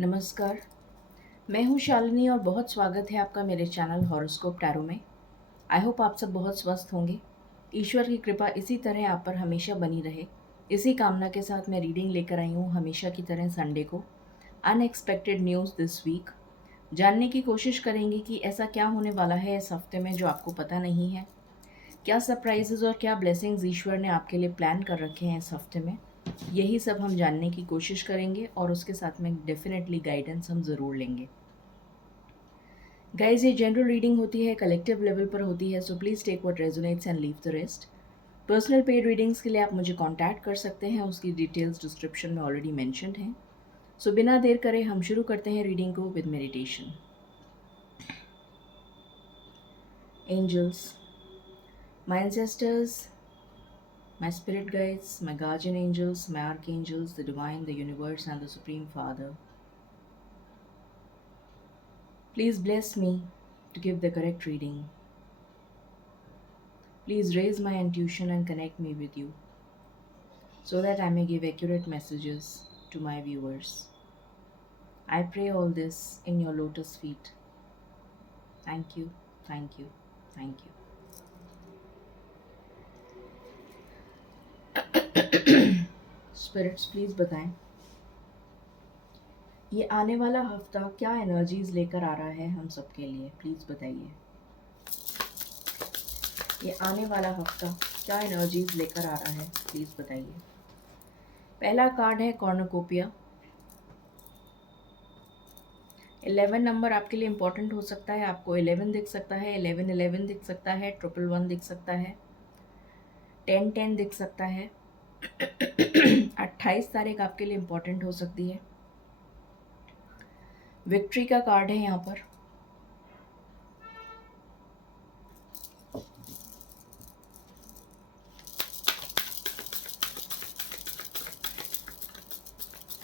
नमस्कार, मैं हूँ शालिनी और बहुत स्वागत है आपका मेरे चैनल हॉरोस्कोप टैरो में। आई होप आप सब बहुत स्वस्थ होंगे। ईश्वर की कृपा इसी तरह आप पर हमेशा बनी रहे। इसी कामना के साथ मैं रीडिंग लेकर आई हूँ हमेशा की तरह संडे को। Unexpected news this week. जानने की कोशिश करेंगे कि ऐसा क्या होने वाला है इस हफ्ते में जो आपको पता नहीं है। क्या सरप्राइजेज़ और क्या ब्लेसिंग्स ईश्वर ने आपके लिए प्लान कर रखे हैं इस हफ्ते में, यही सब हम जानने की कोशिश करेंगे और उसके साथ में डेफिनेटली गाइडेंस हम ज़रूर लेंगे। गाइज, ये जनरल रीडिंग होती है, कलेक्टिव लेवल पर होती है, so please take what resonates and leave the rest. Personal paid readings के लिए आप मुझे कॉन्टैक्ट कर सकते हैं, उसकी डिटेल्स डिस्क्रिप्शन में ऑलरेडी मैंशनड हैं। सो बिना देर करे हम शुरू करते हैं रीडिंग को with meditation. Angels, my ancestors, my spirit guides, my guardian angels, my archangels, the divine, the universe, and the Supreme Father, please bless me to give the correct reading. Please raise my intuition and connect me with you so that I may give accurate messages to my viewers. I pray all this in your lotus feet. Thank you, thank you, thank you. Spirits please बताएं ये आने वाला हफ्ता क्या energies लेकर आ रहा है हम सबके लिए। प्लीज बताइए ये आने वाला हफ्ता क्या एनर्जीज लेकर आ रहा है। प्लीज बताइए। पहला कार्ड है कॉर्नोकोपिया। 11 नंबर आपके लिए इम्पोर्टेंट हो सकता है। आपको 11 दिख सकता है, 1111 दिख सकता है, 111 दिख सकता है, 1010 दिख सकता है। 28 तारीख आपके लिए इम्पोर्टेंट हो सकती है। विक्ट्री का कार्ड है यहाँ पर।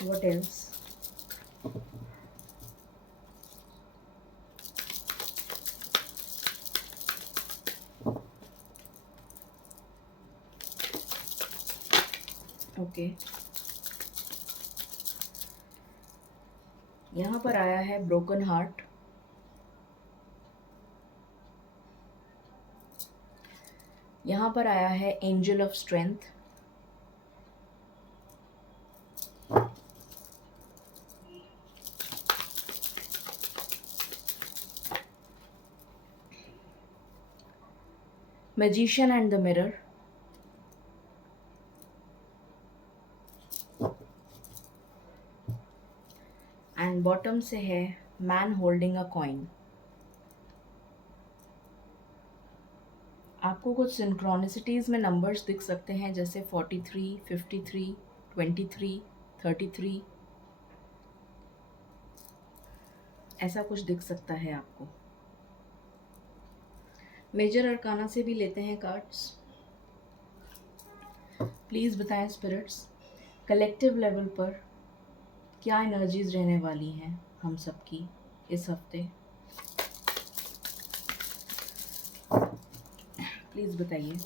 What else? ओके, यहाँ पर आया है ब्रोकन हार्ट। यहाँ पर आया है angel of strength. Magician and the mirror. And bottom से है मैन होल्डिंग अ कॉइन। आपको कुछ सिंक्रोनिसिटीज़ में नंबर्स दिख सकते हैं, जैसे 43, 53, 23, 33, ऐसा कुछ दिख सकता है आपको। मेजर अरकाना से भी लेते हैं कार्ड्स। प्लीज़ बताएं स्पिरिट्स, कलेक्टिव लेवल पर क्या एनर्जीज रहने वाली हैं हम सबकी इस हफ्ते। प्लीज़ बताइए।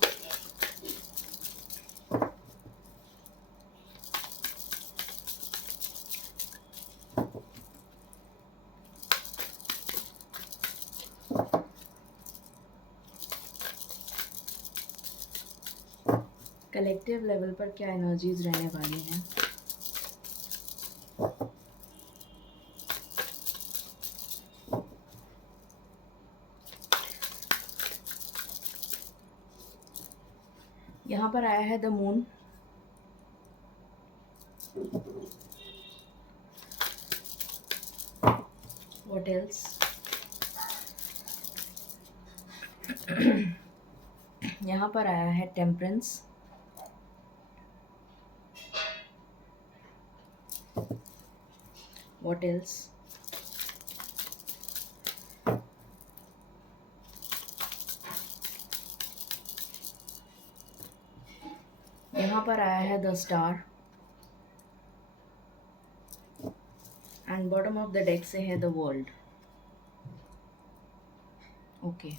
कलेक्टिव लेवल पर क्या एनर्जीज रहने वाली हैं। यहाँ पर आया है द मून। What else? यहाँ पर आया है टेम्परेंस। What else? यहाँ पर आया है the star. And bottom of the deck से है द वर्ल्ड। ओके,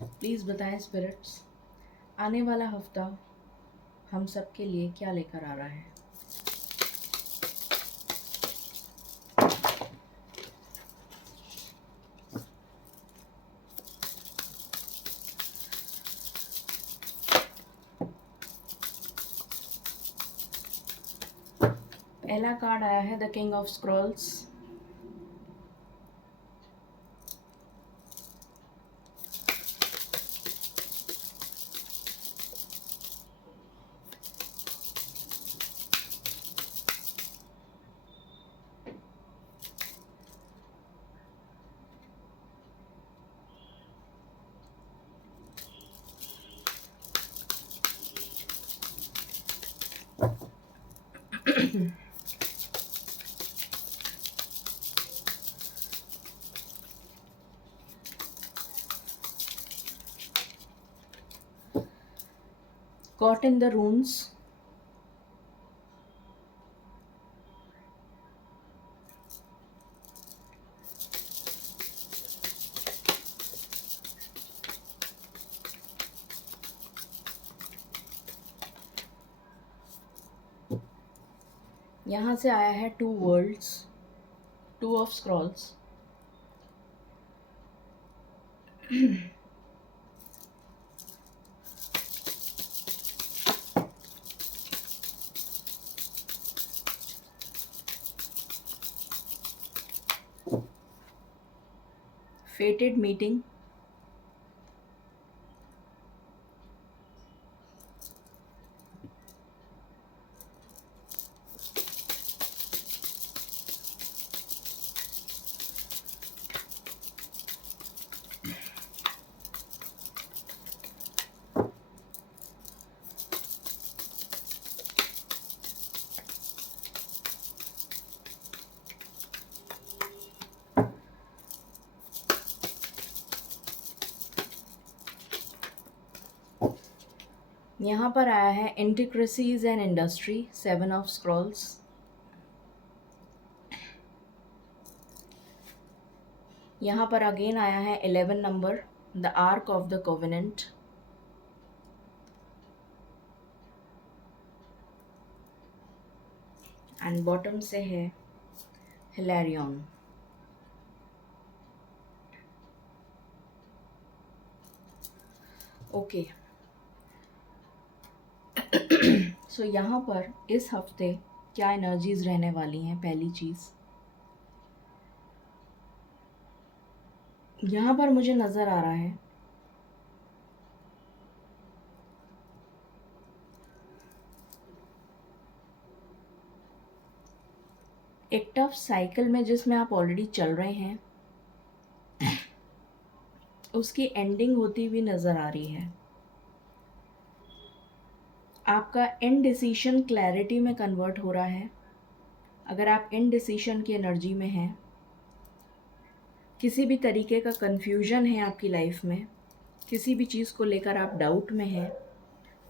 प्लीज़ बताएं स्पिरिट्स, आने वाला हफ्ता हम सब के लिए क्या लेकर आ रहा है। पहला कार्ड आया है the king of scrolls. Caught in the runes. यहाँ से आया है two worlds, two of scrolls. fated meeting, यहाँ पर आया है intricacies and industry, seven of scrolls. यहाँ पर अगेन आया है 11 number, the ark of the covenant. And bottom से है हिलेरियन। ओके, सो यहाँ पर इस हफ्ते क्या एनर्जीज रहने वाली हैं। पहली चीज़ यहाँ पर मुझे नज़र आ रहा है एक टफ साइकिल में जिसमें आप ऑलरेडी चल रहे हैं, उसकी एंडिंग होती हुई नज़र आ रही है। आपका इनडिसीशन क्लैरिटी में कन्वर्ट हो रहा है। अगर आप इनडिसीशन की एनर्जी में हैं, किसी भी तरीके का कन्फ्यूजन है आपकी लाइफ में, किसी भी चीज़ को लेकर आप डाउट में हैं,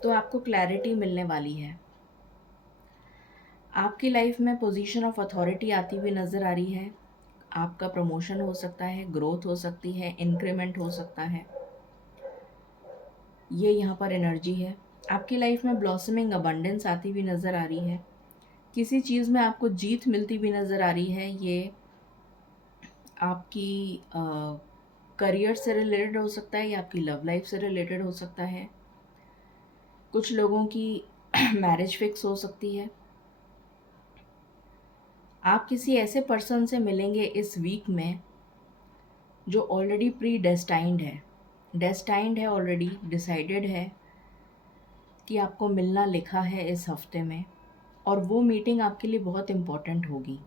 तो आपको क्लैरिटी मिलने वाली है। आपकी लाइफ में पोजीशन ऑफ अथॉरिटी आती हुई नज़र आ रही है। आपका प्रमोशन हो सकता है, ग्रोथ हो सकती है, इंक्रीमेंट हो सकता है। ये यहाँ पर एनर्जी है। आपकी लाइफ में ब्लॉसमिंग अबंडेंस आती हुई नज़र आ रही है। किसी चीज़ में आपको जीत मिलती हुई नज़र आ रही है। ये आपकी करियर से रिलेटेड हो सकता है या आपकी लव लाइफ से रिलेटेड हो सकता है। कुछ लोगों की मैरिज फिक्स हो सकती है। आप किसी ऐसे पर्सन से मिलेंगे इस वीक में जो ऑलरेडी प्री डेस्टाइंड है, ऑलरेडी डिसाइडेड है कि आपको मिलना लिखा है इस हफ्ते में, और वो मीटिंग आपके लिए बहुत इम्पॉर्टेंट होगी।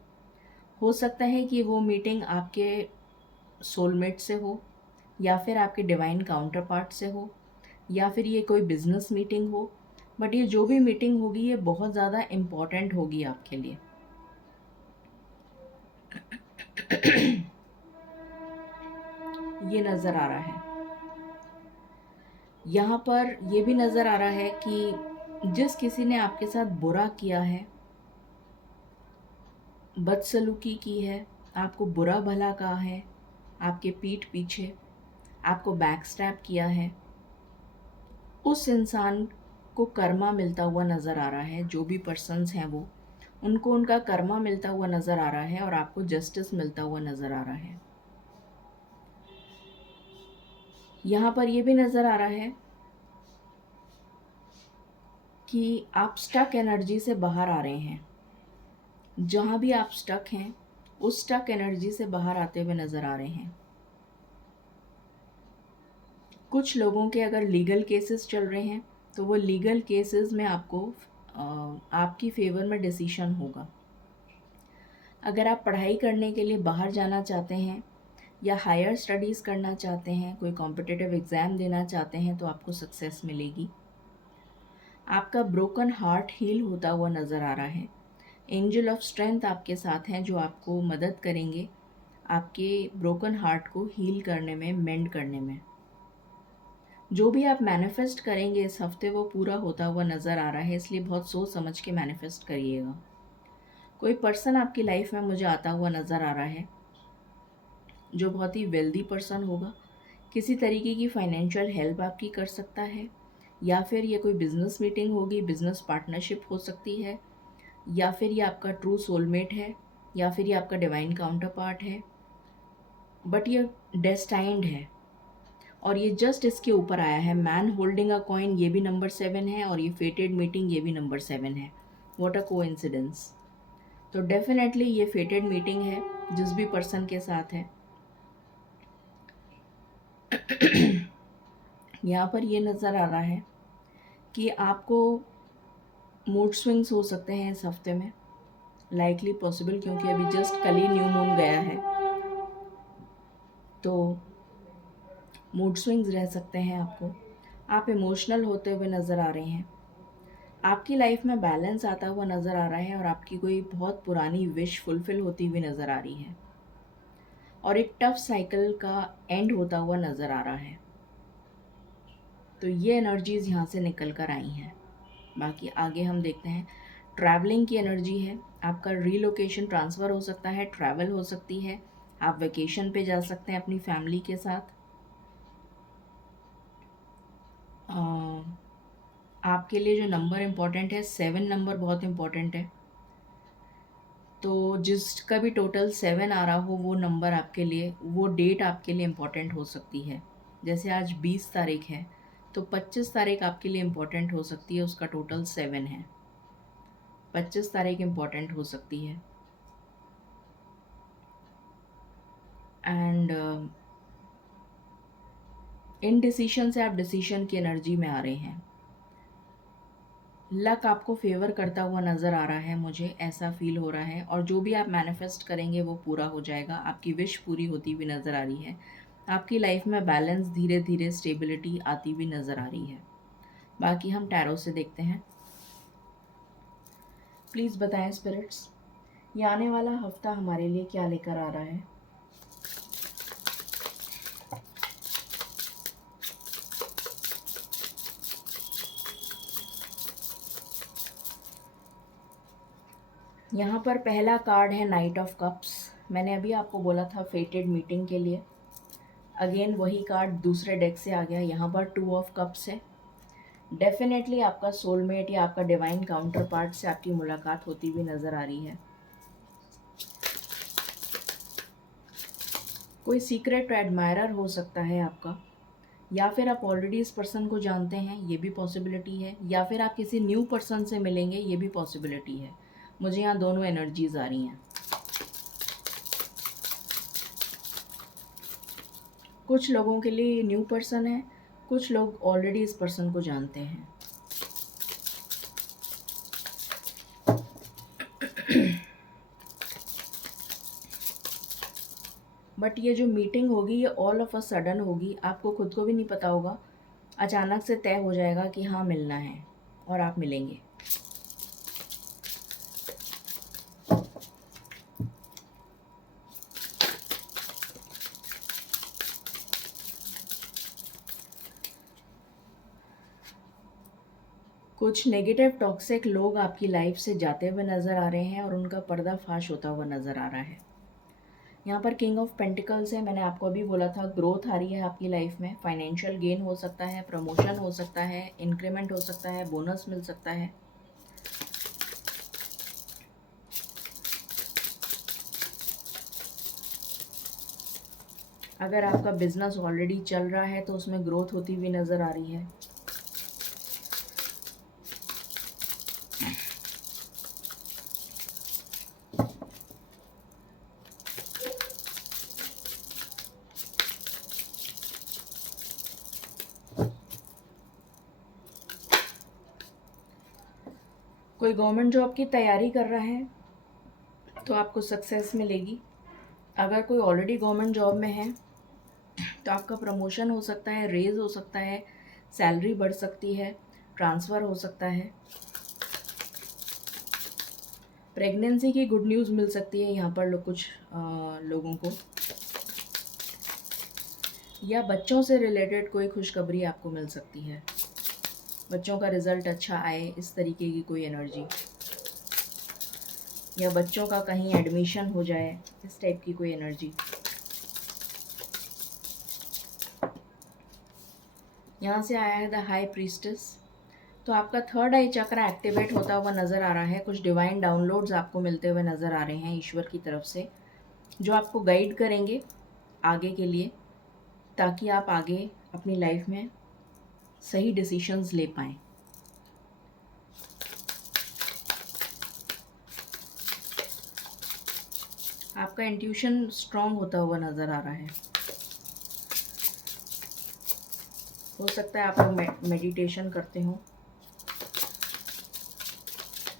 हो सकता है कि वो मीटिंग आपके सोलमेट से हो, या फिर आपके डिवाइन काउंटर पार्ट से हो, या फिर ये कोई बिजनेस मीटिंग हो। बट ये जो भी मीटिंग होगी ये बहुत ज़्यादा इम्पॉर्टेंट होगी आपके लिए। ये नज़र आ रहा है। यहाँ पर ये भी नज़र आ रहा है कि जिस किसी ने आपके साथ बुरा किया है, बदसलूकी की है, आपको बुरा भला कहा है, आपके पीठ पीछे आपको बैक स्टैप किया है, उस इंसान आपको कर्मा मिलता हुआ नज़र आ रहा है। जो भी पर्सन्स हैं वो, उनको उनका कर्मा मिलता हुआ नज़र आ रहा है और आपको जस्टिस मिलता हुआ नज़र आ रहा है। यहाँ पर ये भी नज़र आ रहा है कि आप स्टक एनर्जी से बाहर आ रहे हैं। जहाँ भी आप स्टक हैं, उस स्टक एनर्जी से बाहर आते हुए नज़र आ रहे हैं। कुछ लोगों के अगर लीगल केसेस चल रहे हैं तो वो लीगल केसेस में आपको आपकी फेवर में डिसीशन होगा। अगर आप पढ़ाई करने के लिए बाहर जाना चाहते हैं या हायर स्टडीज़ करना चाहते हैं, कोई कॉम्पिटिटिव एग्ज़ाम देना चाहते हैं, तो आपको सक्सेस मिलेगी। आपका ब्रोकन हार्ट हील होता हुआ नज़र आ रहा है। एंजल ऑफ स्ट्रेंथ आपके साथ हैं जो आपको मदद करेंगे आपके ब्रोकन हार्ट को हील करने में, मेंड करने में। जो भी आप मैनिफेस्ट करेंगे इस हफ्ते वो पूरा होता हुआ नज़र आ रहा है, इसलिए बहुत सोच समझ के मैनिफेस्ट करिएगा। कोई पर्सन आपकी लाइफ में मुझे आता हुआ नज़र आ रहा है जो बहुत ही वेल्दी पर्सन होगा। किसी तरीके की फाइनेंशियल हेल्प आपकी कर सकता है, या फिर ये कोई बिज़नेस मीटिंग होगी, बिज़नेस पार्टनरशिप हो सकती है, या फिर ये आपका ट्रू सोलमेट है, या फिर ये आपका डिवाइन काउंटर पार्ट है। बट ये डेस्टाइंड है और ये जस्ट इसके ऊपर आया है। मैन होल्डिंग अ कॉइन, ये भी नंबर 7 है, और ये फेटेड मीटिंग, ये भी नंबर 7 है। What a coincidence. तो डेफिनेटली ये फेटेड मीटिंग है जिस भी पर्सन के साथ है। यहाँ पर ये नज़र आ रहा है कि आपको मूड स्विंग्स हो सकते हैं इस हफ्ते में, लाइकली पॉसिबल, क्योंकि अभी जस्ट कल ही न्यू मून गया है, तो मूड स्विंग्स रह सकते हैं आपको। आप इमोशनल होते हुए नज़र आ रहे हैं। आपकी लाइफ में बैलेंस आता हुआ नज़र आ रहा है और आपकी कोई बहुत पुरानी विश फुलफ़िल होती हुई नज़र आ रही है और एक टफ साइकिल का एंड होता हुआ नज़र आ रहा है। तो ये एनर्जीज़ यहाँ से निकल कर आई हैं। बाकी आगे हम देखते हैं। ट्रैवलिंग की एनर्जी है। आपका रीलोकेशन, ट्रांसफ़र हो सकता है, ट्रैवल हो सकती है, आप वेकेशन पे जा सकते हैं अपनी फैमिली के साथ। आपके लिए जो नंबर इम्पॉर्टेंट है, 7 नंबर बहुत इम्पॉर्टेंट है। तो जिसका भी टोटल 7 आ रहा हो वो नंबर आपके लिए, वो डेट आपके लिए इम्पॉर्टेंट हो सकती है। जैसे आज 20 तारीख है तो 25 तारीख आपके लिए इम्पॉर्टेंट हो सकती है, उसका टोटल 7 है। 25 तारीख इम्पॉर्टेंट हो सकती है। एंड इन डिसीशन से आप डिसीशन की एनर्जी में आ रहे हैं। लक आपको फेवर करता हुआ नज़र आ रहा है, मुझे ऐसा फील हो रहा है। और जो भी आप मैनिफेस्ट करेंगे वो पूरा हो जाएगा। आपकी विश पूरी होती हुई नज़र आ रही है। आपकी लाइफ में बैलेंस, धीरे धीरे स्टेबिलिटी आती हुई नज़र आ रही है। बाकी हम टैरो से देखते हैं। प्लीज़ बताएं स्पिरिट्स, ये आने वाला हफ्ता हमारे लिए क्या लेकर आ रहा है। यहाँ पर पहला कार्ड है नाइट ऑफ कप्स। मैंने अभी आपको बोला था फेटेड मीटिंग के लिए। अगेन वही कार्ड दूसरे डेक से आ गया। यहाँ पर 2 ऑफ कप्स है। डेफिनेटली आपका सोलमेट या आपका डिवाइन काउंटर पार्ट से आपकी मुलाकात होती हुई नज़र आ रही है। कोई सीक्रेट एडमायरर हो सकता है आपका, या फिर आप ऑलरेडी इस पर्सन को जानते हैं, ये भी पॉसिबिलिटी है, या फिर आप किसी न्यू पर्सन से मिलेंगे, ये भी पॉसिबिलिटी है। मुझे यहाँ दोनों एनर्जीज आ रही हैं। कुछ लोगों के लिए ये न्यू पर्सन है, कुछ लोग ऑलरेडी इस पर्सन को जानते हैं। बट ये जो मीटिंग होगी ये ऑल ऑफ अ सडन होगी, आपको खुद को भी नहीं पता होगा। अचानक से तय हो जाएगा कि हाँ मिलना है और आप मिलेंगे। कुछ नेगेटिव टॉक्सिक लोग आपकी लाइफ से जाते हुए नज़र आ रहे हैं और उनका पर्दाफाश होता हुआ नज़र आ रहा है। यहाँ पर किंग ऑफ पेंटिकल्स है। मैंने आपको अभी बोला था ग्रोथ आ रही है आपकी लाइफ में, फाइनेंशियल गेन हो सकता है, प्रमोशन हो सकता है, इंक्रीमेंट हो सकता है, बोनस मिल सकता है। अगर आपका बिजनेस ऑलरेडी चल रहा है तो उसमें ग्रोथ होती हुई नज़र आ रही है। कोई गवर्नमेंट जॉब की तैयारी कर रहा है तो आपको सक्सेस मिलेगी। अगर कोई ऑलरेडी गवर्नमेंट जॉब में है तो आपका प्रमोशन हो सकता है, रेज़ हो सकता है, सैलरी बढ़ सकती है, ट्रांसफ़र हो सकता है। प्रेगनेंसी की गुड न्यूज़ मिल सकती है यहाँ पर कुछ लोगों को, या बच्चों से रिलेटेड कोई खुशखबरी आपको मिल सकती है। बच्चों का रिज़ल्ट अच्छा आए, इस तरीके की कोई एनर्जी, या बच्चों का कहीं एडमिशन हो जाए, इस टाइप की कोई एनर्जी। यहाँ से आया है द हाई प्रीस्टेस। तो आपका थर्ड आई चक्र एक्टिवेट होता हुआ नज़र आ रहा है। कुछ डिवाइन डाउनलोड्स आपको मिलते हुए नज़र आ रहे हैं ईश्वर की तरफ से, जो आपको गाइड करेंगे आगे के लिए, ताकि आप आगे अपनी लाइफ में सही डिसीशंस ले पाएँ। आपका इंट्यूशन स्ट्रॉन्ग होता हुआ नज़र आ रहा है। हो सकता है आप लोग मेडिटेशन करते हो,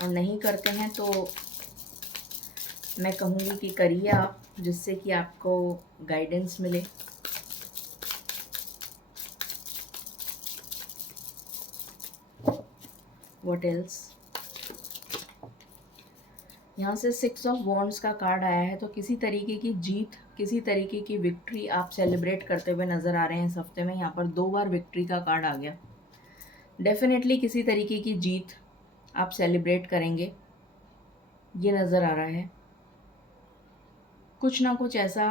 और नहीं करते हैं तो मैं कहूँगी कि करिए आप, जिससे कि आपको गाइडेंस मिले। What else? यहाँ से 6 ऑफ वॉन्ड्स का कार्ड आया है। तो किसी तरीके की जीत, किसी तरीके की विक्ट्री आप सेलिब्रेट करते हुए नज़र आ रहे हैं इस हफ्ते में। यहाँ पर 2 बार विक्ट्री का कार्ड आ गया। डेफिनेटली किसी तरीके की जीत आप सेलिब्रेट करेंगे, ये नज़र आ रहा है। कुछ ना कुछ ऐसा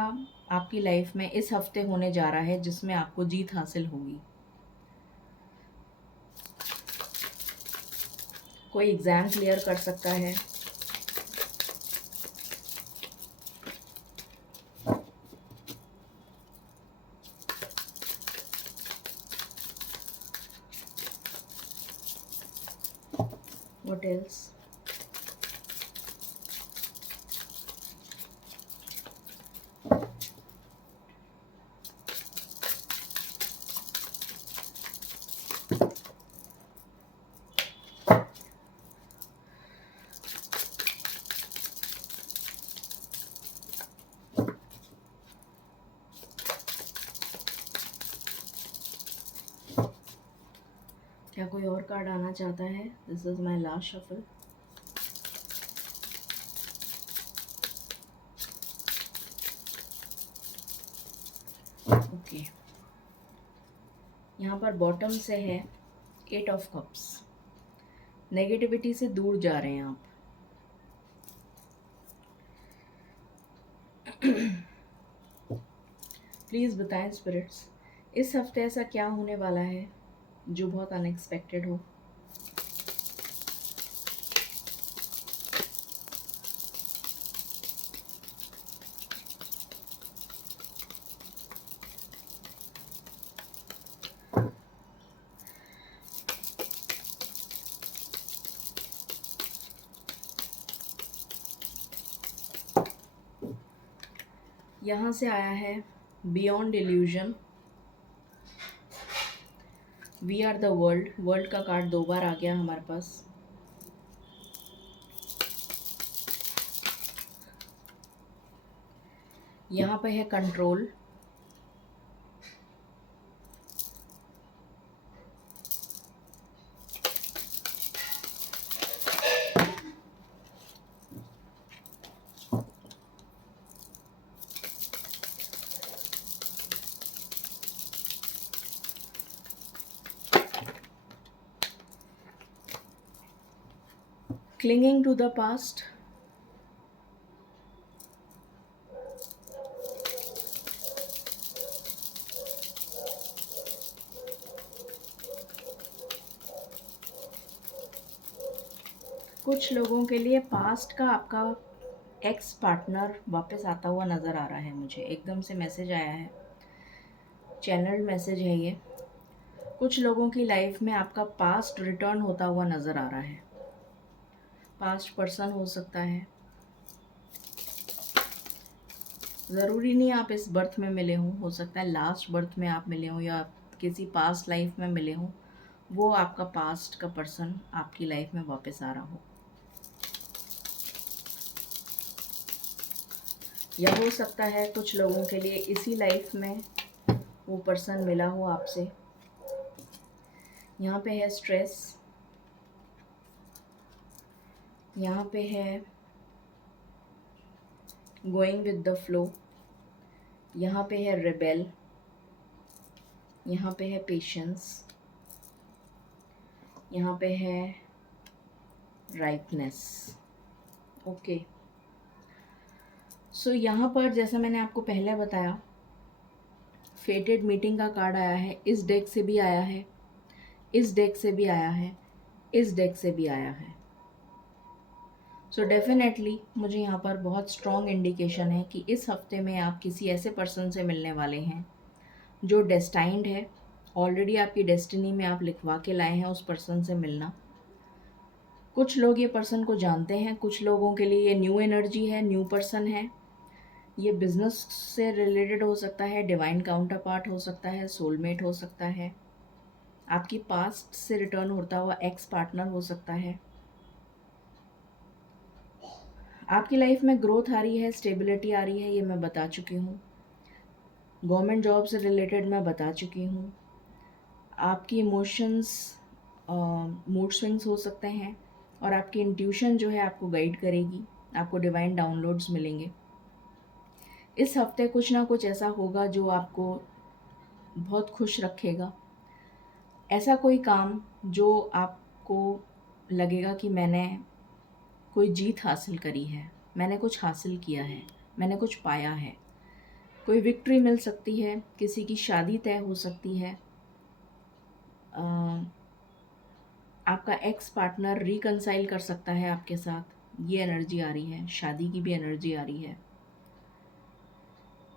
आपकी लाइफ में इस हफ्ते होने जा रहा है जिसमें आपको जीत हासिल होगी। कोई एग्ज़ाम क्लियर कर सकता है, व्हाट एल्स? क्या कोई और कार्ड आना चाहता है? This is my last shuffle. Okay, यहाँ पर बॉटम से है 8 ऑफ कप्स। नेगेटिविटी से दूर जा रहे हैं आप। प्लीज़ बताएं स्पिरिट्स, इस हफ्ते ऐसा क्या होने वाला है जो बहुत अनएक्सपेक्टेड हो। यहाँ से आया है beyond illusion, we are the world. World का कार्ड 2 बार आ गया हमारे पास। यहाँ पे है control, clinging to the past, कुछ लोगों के लिए पास्ट का आपका एक्स पार्टनर वापस आता हुआ नज़र आ रहा है मुझे। एकदम से मैसेज आया है, चैनल मैसेज है ये। कुछ लोगों की लाइफ में आपका पास्ट रिटर्न होता हुआ नज़र आ रहा है। पास्ट पर्सन हो सकता है, ज़रूरी नहीं आप इस बर्थ में मिले हों, हो सकता है लास्ट बर्थ में आप मिले हों या किसी पास्ट लाइफ में मिले हों। वो आपका पास्ट का पर्सन आपकी लाइफ में वापस आ रहा हो, या हो सकता है कुछ लोगों के लिए इसी लाइफ में वो पर्सन मिला हो आपसे। यहाँ पे है स्ट्रेस, यहाँ पे है गोइंग विद द फ्लो, यहाँ पे है रिबेल, यहाँ पे है पेशेंस, यहाँ पे है राइटनेस। ओके, सो यहाँ पर जैसा मैंने आपको पहले बताया, फेटेड मीटिंग का कार्ड आया है। इस डेक से भी आया है, इस डेक से भी आया है, इस डेक से भी आया है। सो डेफिनेटली मुझे यहाँ पर बहुत स्ट्रॉन्ग इंडिकेशन है कि इस हफ्ते में आप किसी ऐसे पर्सन से मिलने वाले हैं जो डेस्टाइंड है। ऑलरेडी आपकी डेस्टिनी में आप लिखवा के लाए हैं उस पर्सन से मिलना। कुछ लोग ये पर्सन को जानते हैं, कुछ लोगों के लिए ये न्यू एनर्जी है, न्यू पर्सन है। ये बिजनेस से रिलेटेड हो सकता है, डिवाइन काउंटर पार्ट हो सकता है, सोलमेट हो सकता है, आपकी पास्ट से रिटर्न होता हुआ एक्स पार्टनर हो सकता है। आपकी लाइफ में ग्रोथ आ रही है, स्टेबिलिटी आ रही है, ये मैं बता चुकी हूँ। गवर्नमेंट जॉब से रिलेटेड मैं बता चुकी हूँ। आपकी इमोशंस मूड स्विंग्स हो सकते हैं और आपकी इंट्यूशन जो है आपको गाइड करेगी, आपको डिवाइन डाउनलोड्स मिलेंगे। इस हफ्ते कुछ ना कुछ ऐसा होगा जो आपको बहुत खुश रखेगा। ऐसा कोई काम जो आपको लगेगा कि मैंने कोई जीत हासिल करी है, मैंने कुछ हासिल किया है, मैंने कुछ पाया है। कोई विक्ट्री मिल सकती है, किसी की शादी तय हो सकती है, आपका एक्स पार्टनर रिकंसाइल कर सकता है आपके साथ, ये एनर्जी आ रही है। शादी की भी एनर्जी आ रही है।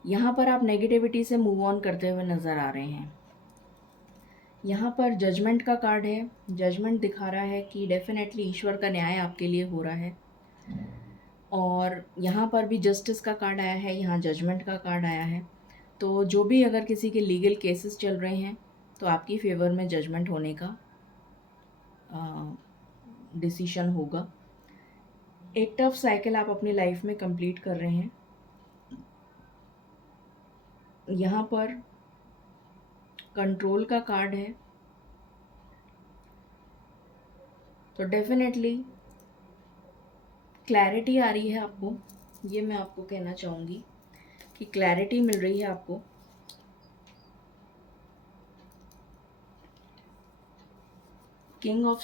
यहाँ पर आप नेगेटिविटी से मूव ऑन करते हुए नज़र आ रहे हैं। यहाँ पर जजमेंट का कार्ड है। जजमेंट दिखा रहा है कि डेफिनेटली ईश्वर का न्याय आपके लिए हो रहा है। और यहाँ पर भी जस्टिस का कार्ड आया है, यहाँ जजमेंट का कार्ड आया है। तो जो भी अगर किसी के लीगल केसेस चल रहे हैं तो आपकी फेवर में जजमेंट होने का डिसीशन होगा। एक टफ साइकिल आप अपनी लाइफ में कंप्लीट कर रहे हैं। यहाँ पर कंट्रोल का कार्ड है, तो डेफिनेटली क्लैरिटी आ रही है आपको। ये मैं आपको कहना चाहूँगी कि क्लैरिटी मिल रही है आपको। किंग ऑफ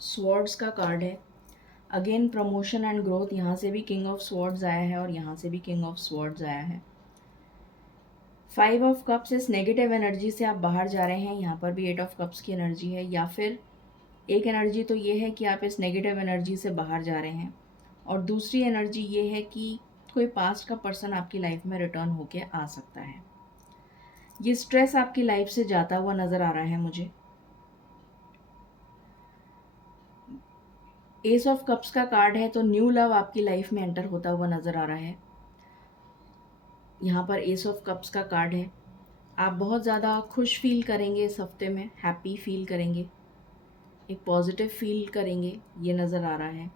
स्वॉर्ड्स का कार्ड है। अगेन प्रमोशन एंड ग्रोथ, यहाँ से भी किंग ऑफ स्वॉर्ड्स आया है और यहाँ से भी किंग ऑफ स्वॉर्ड्स आया है। 5 ऑफ कप्स, इस नेगेटिव एनर्जी से आप बाहर जा रहे हैं। यहाँ पर भी 8 ऑफ कप्स की एनर्जी है, या फिर एक एनर्जी तो ये है कि आप इस नेगेटिव एनर्जी से बाहर जा रहे हैं, और दूसरी एनर्जी ये है कि कोई पास्ट का पर्सन आपकी लाइफ में रिटर्न होके आ सकता है। ये स्ट्रेस आपकी लाइफ से जाता हुआ नज़र आ रहा है मुझे। एस ऑफ कप्स का कार्ड है, तो न्यू लव आपकी लाइफ में एंटर होता हुआ नज़र आ रहा है। यहाँ पर एस ऑफ कप्स का कार्ड है। आप बहुत ज़्यादा खुश फील करेंगे इस हफ्ते में, हैप्पी फील करेंगे, एक पॉजिटिव फील करेंगे, ये नज़र आ रहा है।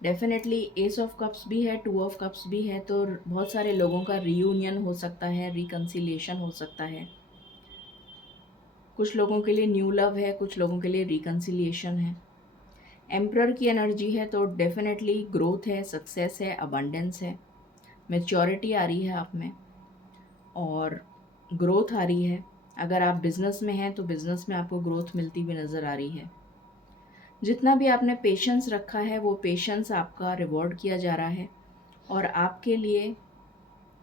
डेफिनेटली एस ऑफ कप्स भी है, 2 ऑफ कप्स भी है, तो बहुत सारे लोगों का रीयूनियन हो सकता है, रिकन्सिलिएशन हो सकता है। कुछ लोगों के लिए न्यू लव है, कुछ लोगों के लिए रिकन्सिलिएशन है। एम्परर की एनर्जी है, तो डेफिनेटली ग्रोथ है, सक्सेस है, अबंडेंस है, मैच्योरिटी आ रही है आप में और ग्रोथ आ रही है। अगर आप बिज़नेस में हैं तो बिज़नेस में आपको ग्रोथ मिलती हुई नज़र आ रही है। जितना भी आपने पेशेंस रखा है वो पेशेंस आपका रिवॉर्ड किया जा रहा है, और आपके लिए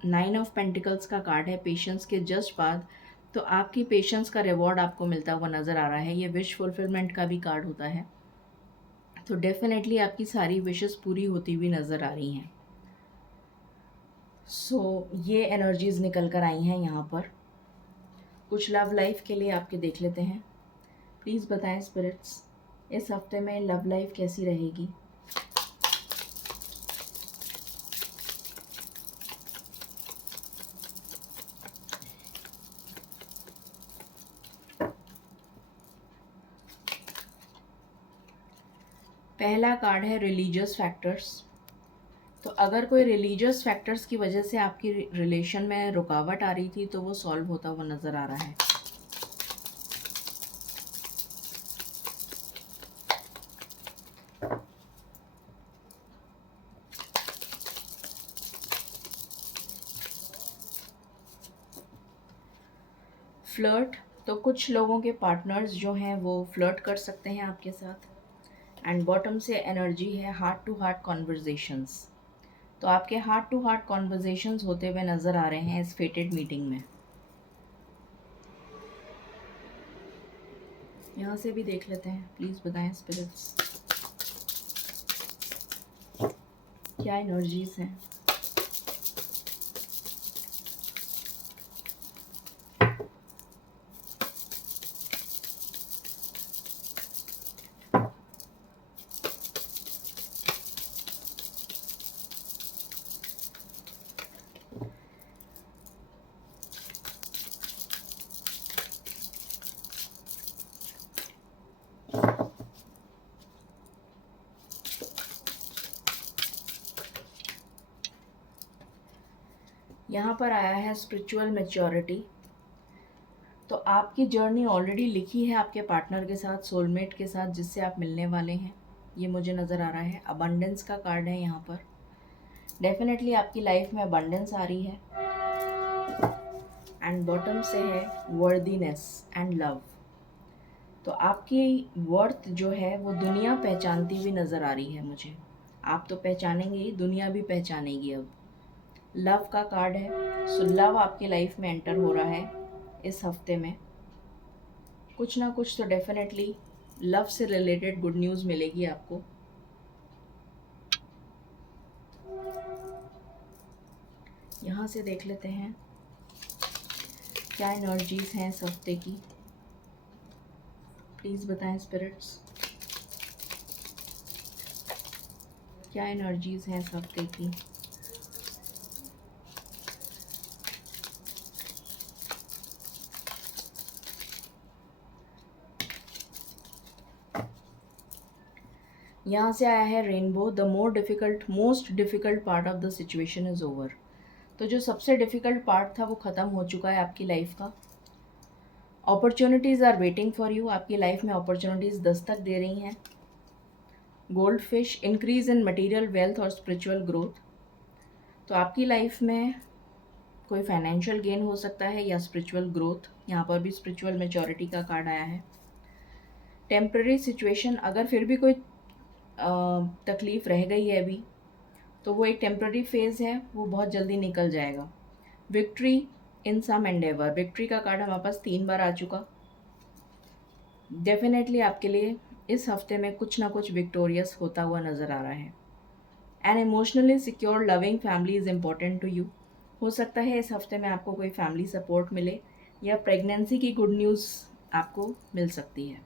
9 ऑफ पेंटिकल्स का कार्ड है पेशेंस के जस्ट बाद, तो आपकी पेशेंस का रिवॉर्ड आपको मिलता हुआ नज़र आ रहा है। ये विश फुलफिलमेंट का भी कार्ड होता है। तो डेफिनेटली आपकी सारी विशेस पूरी होती हुई नज़र आ रही हैं। ये एनर्जीज़ निकल कर आई हैं यहाँ पर। कुछ लव लाइफ के लिए आपके देख लेते हैं। प्लीज़ बताएं स्पिरिट्स, इस हफ्ते में लव लाइफ कैसी रहेगी। पहला कार्ड है रिलीजियस फैक्टर्स। तो अगर कोई रिलीजियस फैक्टर्स की वजह से आपकी रिलेशन में रुकावट आ रही थी तो वो सॉल्व होता हुआ नज़र आ रहा है। फ्लर्ट, तो कुछ लोगों के पार्टनर्स जो हैं वो फ्लर्ट कर सकते हैं आपके साथ। एंड बॉटम से एनर्जी है हार्ट टू हार्ट कॉन्वर्जेशंस। तो आपके हार्ट टू हार्ट कॉन्वर्जेशंस होते हुए नज़र आ रहे हैं इस फेटेड मीटिंग में। यहाँ से भी देख लेते हैं, प्लीज़ बताएं स्पिरिट्स क्या एनर्जीज हैं। यहाँ पर आया है स्पिरिचुअल मैच्योरिटी। तो आपकी जर्नी ऑलरेडी लिखी है आपके पार्टनर के साथ, सोलमेट के साथ, जिससे आप मिलने वाले हैं। ये मुझे नज़र आ रहा है। अबंडेंस का कार्ड है यहाँ पर। डेफिनेटली आपकी लाइफ में अबंडेंस आ रही है। एंड बॉटम से है वर्दीनेस एंड लव। तो आपकी वर्थ जो है वो दुनिया पहचानती हुई नज़र आ रही है मुझे। आप तो पहचानेंगे ही, दुनिया भी पहचानेगी अब। लव का कार्ड है। सो लव आपकी लाइफ में एंटर हो रहा है इस हफ्ते में। कुछ ना कुछ तो डेफिनेटली लव से रिलेटेड गुड न्यूज़ मिलेगी आपको। यहाँ से देख लेते हैं क्या एनर्जीज़ हैं इस हफ्ते की। प्लीज़ बताएं स्पिरिट्स क्या एनर्जीज़ हैं इस हफ्ते की। यहाँ से आया है rainbow. The most difficult part of the situation is over. तो जो सबसे डिफ़िकल्ट पार्ट था वो ख़त्म हो चुका है आपकी लाइफ का। Opportunities are waiting for you. आपकी लाइफ में अपॉर्चुनिटीज़ दस्तक दे रही हैं। Goldfish, increase in material wealth और स्पिरिचुअल ग्रोथ। तो आपकी लाइफ में कोई फाइनेंशियल गेन हो सकता है या स्पिरिचुअल ग्रोथ। यहाँ पर भी स्पिरिचुअल मैच्योरिटी का कार्ड आया है। टेम्पररी सिचुएशन, अगर फिर भी कोई तकलीफ़ रह गई है अभी तो वो एक टेम्पररी फेज़ है, वो बहुत जल्दी निकल जाएगा। Victory in some endeavour, victory का कार्ड हमारे पास 3 बार आ चुका। डेफिनेटली आपके लिए इस हफ्ते में कुछ ना कुछ विक्टोरियस होता हुआ नज़र आ रहा है। An emotionally secure loving family is important to you. हो सकता है इस हफ्ते में आपको कोई फैमिली सपोर्ट मिले या प्रेगनेंसी की गुड न्यूज़ आपको मिल सकती है।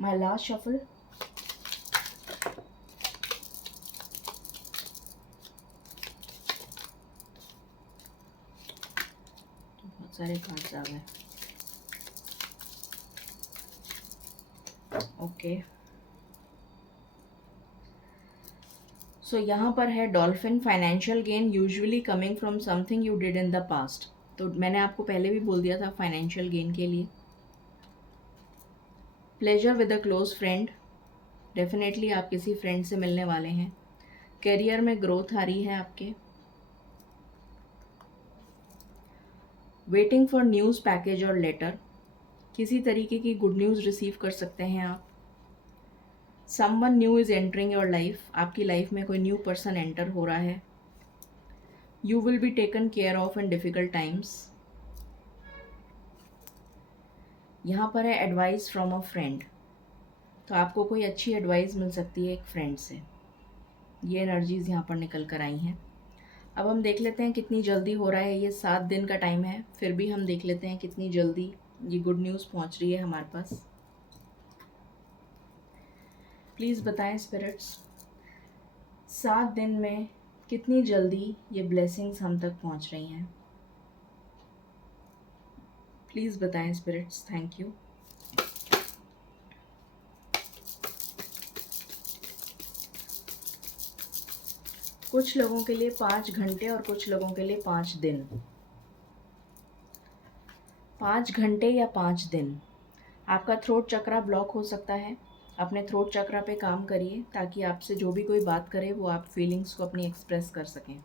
My last shuffle. बहुत सारे कार्ड्स आ गए। ओके, सो यहाँ पर है dolphin. Financial gain usually coming from something you did in the past. तो मैंने आपको पहले भी बोल दिया था फाइनेंशियल गेन के लिए। Pleasure with a close friend, definitely आप किसी फ्रेंड से मिलने वाले हैं। करियर में ग्रोथ आ रही है आपके। वेटिंग फॉर न्यूज़ पैकेज और लेटर, किसी तरीके की गुड न्यूज़ रिसीव कर सकते हैं आप। Someone new is entering your life, आपकी लाइफ में कोई न्यू पर्सन एंटर हो रहा है। You will be taken care of in difficult times. यहाँ पर है एडवाइस फ्रॉम अ फ्रेंड। तो आपको कोई अच्छी एडवाइस मिल सकती है एक फ्रेंड से। ये एनर्जीज़ यहाँ पर निकल कर आई हैं। अब हम देख लेते हैं कितनी जल्दी हो रहा है। ये 7 दिन का टाइम है, फिर भी हम देख लेते हैं कितनी जल्दी ये गुड न्यूज़ पहुँच रही है हमारे पास। प्लीज़ बताएं स्पिरिट्स, 7 दिन में कितनी जल्दी ये ब्लेसिंग्स हम तक पहुँच रही हैं। प्लीज़ बताएं स्पिरिट्स, थैंक यू। कुछ लोगों के लिए 5 घंटे और कुछ लोगों के लिए 5 दिन। 5 घंटे या 5 दिन। आपका थ्रोट चक्रा ब्लॉक हो सकता है। अपने थ्रोट चक्रा पे काम करिए ताकि आपसे जो भी कोई बात करे वो आप फीलिंग्स को अपनी एक्सप्रेस कर सकें।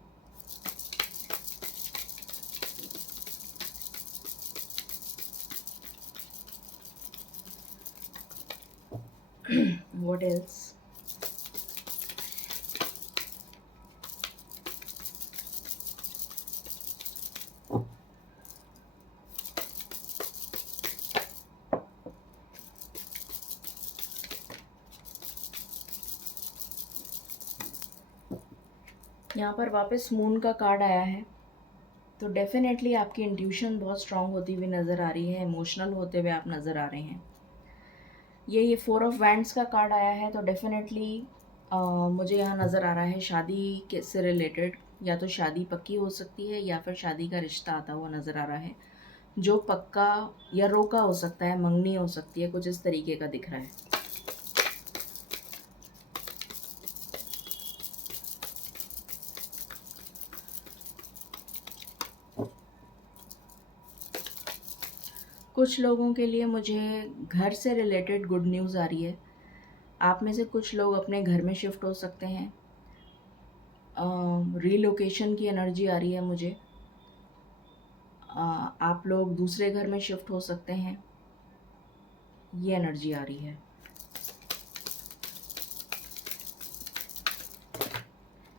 What else? यहाँ पर वापस मून का कार्ड आया है, तो डेफिनेटली आपकी इंट्यूशन बहुत स्ट्रांग होती हुई नज़र आ रही है, इमोशनल होते हुए आप नज़र आ रहे हैं। ये 4 ऑफ वैंड्स का कार्ड आया है, तो डेफिनेटली मुझे यहाँ नज़र आ रहा है शादी के से रिलेटेड, या तो शादी पक्की हो सकती है या फिर शादी का रिश्ता आता हुआ नज़र आ रहा है, जो पक्का या रोका हो सकता है, मंगनी हो सकती है, कुछ इस तरीके का दिख रहा है। कुछ लोगों के लिए मुझे घर से रिलेटेड गुड न्यूज़ आ रही है। आप में से कुछ लोग अपने घर में शिफ्ट हो सकते हैं। रीलोकेशन की एनर्जी आ रही है मुझे। आप लोग दूसरे घर में शिफ्ट हो सकते हैं, ये एनर्जी आ रही है।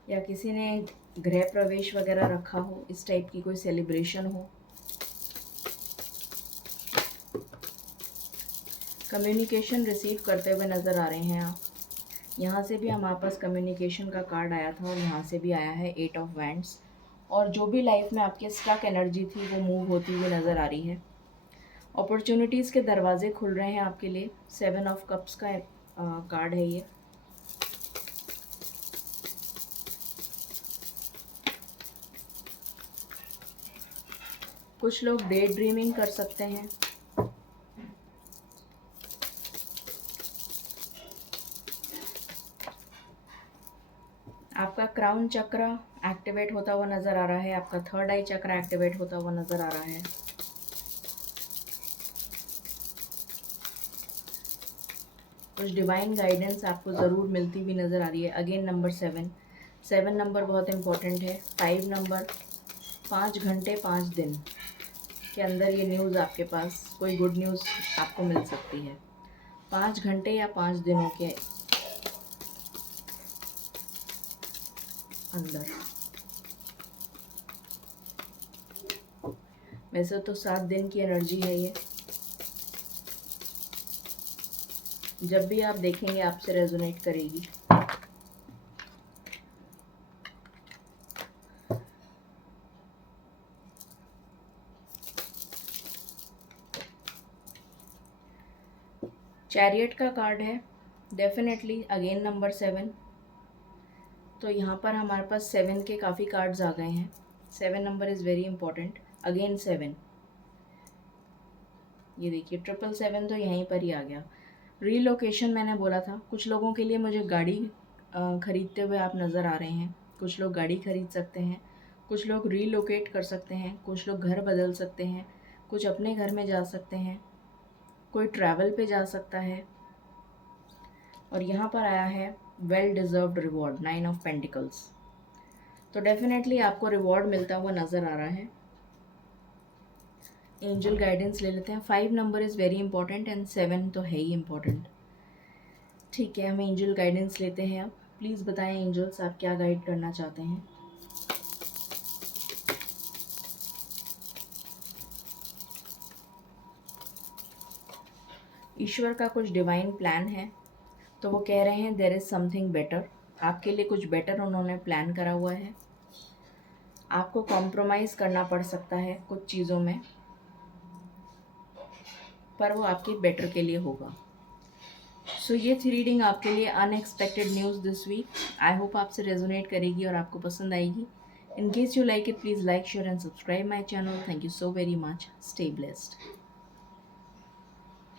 या किसी ने गृह प्रवेश वगैरह रखा हो, इस टाइप की कोई सेलिब्रेशन हो। कम्युनिकेशन रिसीव करते हुए नज़र आ रहे हैं आप। यहाँ से भी हमारे पास कम्युनिकेशन का कार्ड आया था और यहाँ से भी आया है 8 ऑफ वैंड्स। और जो भी लाइफ में आपके स्टक एनर्जी थी वो मूव होती हुई नज़र आ रही है। अपॉर्चुनिटीज़ के दरवाजे खुल रहे हैं आपके लिए। 7 ऑफ कप्स का कार्ड है ये। कुछ लोग डे ड्रीमिंग कर सकते हैं। आपका क्राउन चक्र एक्टिवेट होता हुआ नज़र आ रहा है। आपका थर्ड आई चक्र एक्टिवेट होता हुआ नज़र आ रहा है। कुछ डिवाइन गाइडेंस आपको ज़रूर मिलती हुई नज़र आ रही है। अगेन नंबर 7 नंबर बहुत इम्पोर्टेंट है। 5 नंबर, 5 घंटे 5 दिन के अंदर ये न्यूज़ आपके पास, कोई गुड न्यूज़ आपको मिल सकती है। 5 घंटे या 5 दिनों के अंदर। वैसे तो 7 दिन की एनर्जी है ये। जब भी आप देखेंगे आपसे रेजोनेट करेगी। चैरियट का कार्ड है, डेफिनेटली अगेन नंबर 7। तो यहाँ पर हमारे पास 7 के काफ़ी कार्ड्स आ गए हैं। 7 number is very important. Again 7, ये देखिए 777 तो यहीं पर ही आ गया। रीलोकेशन मैंने बोला था। कुछ लोगों के लिए मुझे गाड़ी ख़रीदते हुए आप नज़र आ रहे हैं। कुछ लोग गाड़ी ख़रीद सकते हैं, कुछ लोग रीलोकेट कर सकते हैं, कुछ लोग घर बदल सकते हैं, कुछ अपने घर में जा सकते हैं, कोई ट्रैवल पे जा सकता है। और यहाँ पर आया है well deserved reward, 9 of pentacles. तो डेफिनेटली आपको रिवॉर्ड मिलता हुआ नज़र आ रहा है। एंजल गाइडेंस ले लेते हैं। 5 number is very important and 7 तो है ही इम्पॉर्टेंट। ठीक है, हम एंजल गाइडेंस लेते हैं। अब प्लीज़ बताएं एंजल्स, आप क्या गाइड करना चाहते हैं। ईश्वर का कुछ डिवाइन प्लान है तो वो कह रहे हैं देयर इज़ समथिंग बेटर, आपके लिए कुछ बेटर उन्होंने प्लान करा हुआ है। आपको कॉम्प्रोमाइज़ करना पड़ सकता है कुछ चीज़ों में, पर वो आपके बेटर के लिए होगा। सो ये थी रीडिंग आपके लिए unexpected news this week. I hope आपसे रेजोनेट करेगी और आपको पसंद आएगी। In case you like it, please like share and subscribe my channel. Thank you so very much. Stay blessed.